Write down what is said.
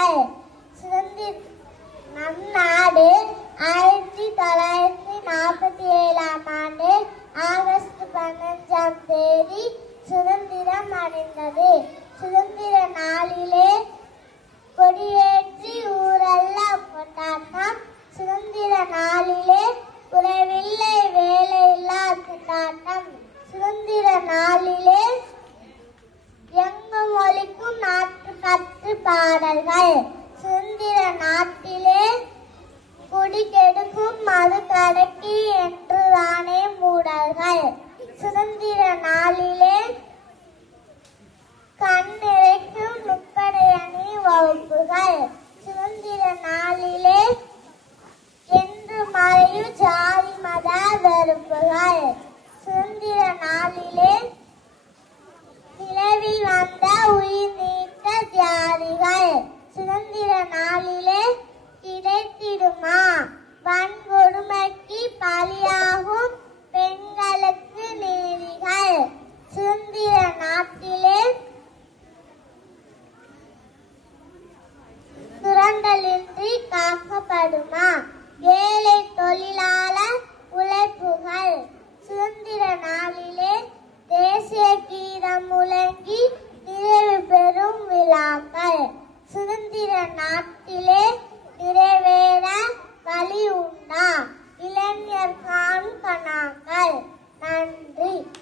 பாடல்கள். நம் நாடு 1947ஆம் ஆண்டு ஆகஸ்ட் 15ஆம் தேதி சுதந்திரம் அடைந்தது. சுதந்திர நாளிலே கொடியேற்றி ஊரெல்லாம் கொண்டாட்டம். சுதந்திர நாளிலே குறைவில்லை வேலையில்லா திண்டாட்டம். சுதந்திர நாளிலே எங்கும் ஒலிக்கும் நாட்டு கற்று பாடல்கள். சுதந்திர நாட்டிலே குடி கெடுக்கும் மது கடைக்கு என்றுதானே மூடல்கள். சுதந்திர நாளிலே கண் நிறைக்கும் முப்படை அணி வகுப்புகள். சுதந்திர நாளிலே என்று மறையும் ஜாதி மத வெறுப்புகள். சுதந்திர நாளிலே நிலவில் வந்த உயிர் நீத்த தியாகிகள். சுதந்திர நாளிலே கிடைத்திடுமா வன்கொடுமைக்கு பலியாகும் பெண்களுக்கு நீதிகள். சுதந்திர நாட்டிலே சுரண்டலின்றி காக்கப்படுமா ஏழை தொழிலாளர் உழைப்புகள். சுதந்திர நாளிலே தேசிய கீதம் முழங்கி நிறைவு பெறும் விழாக்கள். சுதந்திர நாட்டிலே நிறைவேற வழி உண்டா இளைஞர் காணும் கணாக்கள். நன்றி.